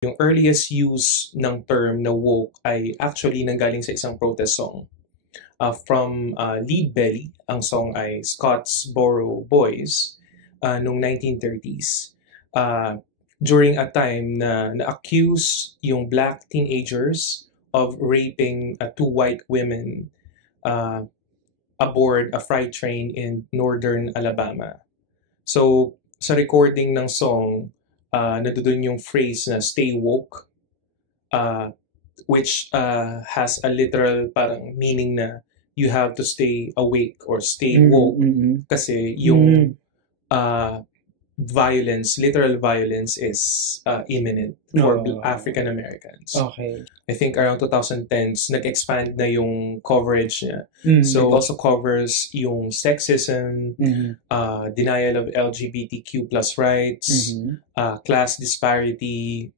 Yung earliest use ng term na woke ay actually nanggaling sa isang protest song. From Lead Belly, ang song ay Scottsboro Boys noong 1930s. During a time na na-accuse yung black teenagers of raping two white women aboard a freight train in northern Alabama. So, sa recording ng song, nandoon yung phrase na stay woke, which has a literal parang meaning na you have to stay awake or stay woke kasi yung violence, literal violence is imminent for African Americans. Okay. I think around 2010s, nag-expand na yung coverage niya. So, it also covers yung sexism, denial of LGBTQ plus rights, class disparity,